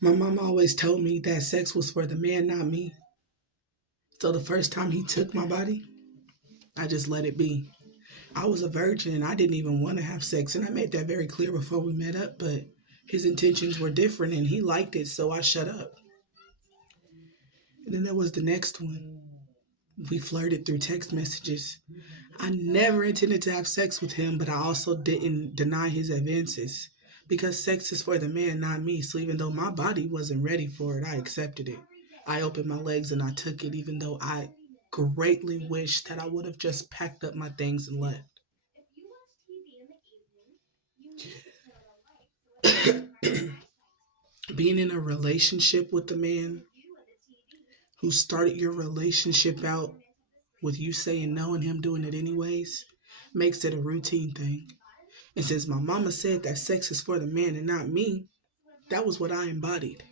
My mom always told me that sex was for the man, not me. So the first time he took my body, I just let it be. I was a virgin and I didn't even want to have sex. And I made that very clear before we met up, but his intentions were different and he liked it, so I shut up. And then there was the next one. We flirted through text messages. I never intended to have sex with him, but I also didn't deny his advances. Because sex is for the man, not me. So even though my body wasn't ready for it, I accepted it. I opened my legs and I took it, even though I greatly wish that I would have just packed up my things and left. Being in a relationship with the man who started your relationship out with you saying no and him doing it anyways makes it a routine thing. And since my mama said that sex is for the man and not me, that was what I embodied.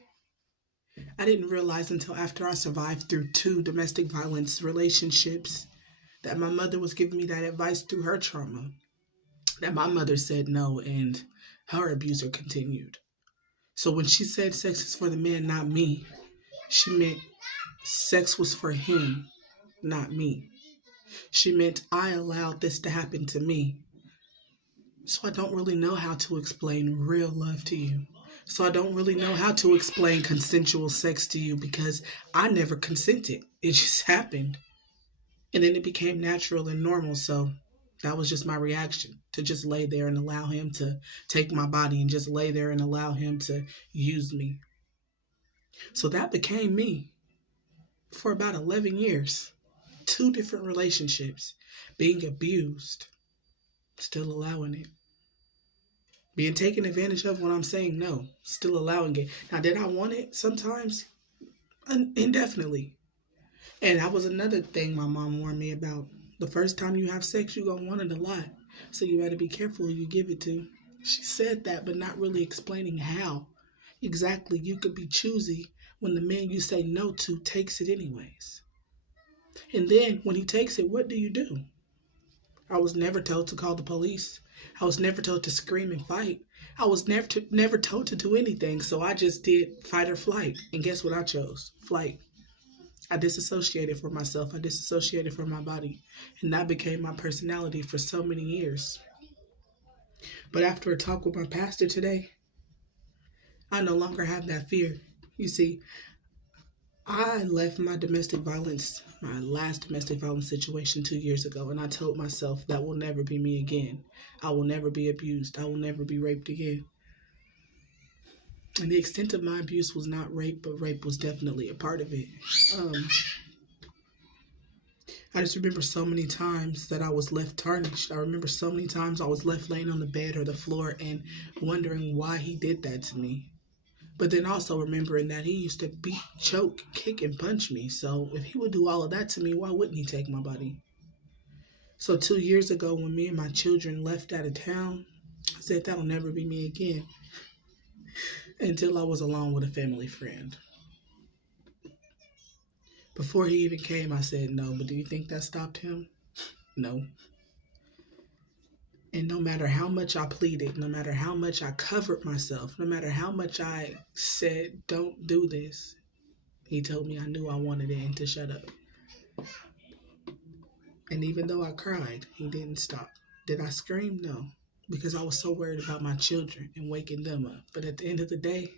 I didn't realize until after I survived through two domestic violence relationships that my mother was giving me that advice through her trauma. That my mother said no and her abuser continued. So when she said sex is for the man, not me, she meant sex was for him, not me. She meant I allowed this to happen to me. So I don't really know how to explain real love to you. So I don't really know how to explain consensual sex to you because I never consented. It just happened. And then it became natural and normal. So that was just my reaction to just lay there and allow him to take my body and just lay there and allow him to use me. So that became me for about 11 years. Two different relationships. Being abused, still allowing it. Being taken advantage of when I'm saying no, still allowing it. Now, did I want it sometimes? Indefinitely. And that was another thing my mom warned me about. The first time you have sex, you're going to want it a lot. So you better be careful who you give it to. She said that, but not really explaining how exactly you could be choosy when the man you say no to takes it anyways. And then when he takes it, what do you do? I was never told to call the police. I was never told to scream and fight. I was never told to do anything, so I just did fight or flight. And guess what I chose? Flight. I disassociated from myself. I disassociated from my body. And that became my personality for so many years. But after a talk with my pastor today, I no longer have that fear. You see, I left my last domestic violence situation 2 years ago, and I told myself that will never be me again. I will never be abused. I will never be raped again. And the extent of my abuse was not rape, but rape was definitely a part of it. Um, I just remember so many times that I was left tarnished. I remember so many times I was left laying on the bed or the floor and wondering why he did that to me. But then also remembering that he used to beat, choke, kick, and punch me. So if he would do all of that to me, why wouldn't he take my body? So 2 years ago, when me and my children left out of town, I said that'll never be me again until I was alone with a family friend. Before he even came, I said no. But do you think that stopped him? No. And no matter how much I pleaded, no matter how much I covered myself, no matter how much I said, don't do this, he told me I knew I wanted it and to shut up. And even though I cried, he didn't stop. Did I scream? No, because I was so worried about my children and waking them up. But at the end of the day,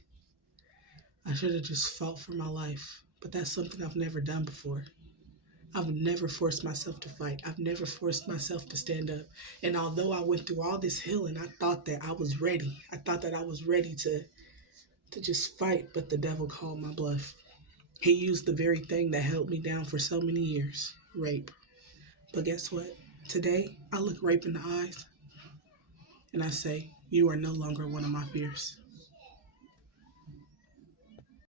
I should have just fought for my life. But that's something I've never done before. I've never forced myself to fight. I've never forced myself to stand up. And although I went through all this healing, I thought that I was ready. I thought that I was ready to just fight, but the devil called my bluff. He used the very thing that held me down for so many years, rape. But guess what? Today, I look rape in the eyes and I say, you are no longer one of my fears.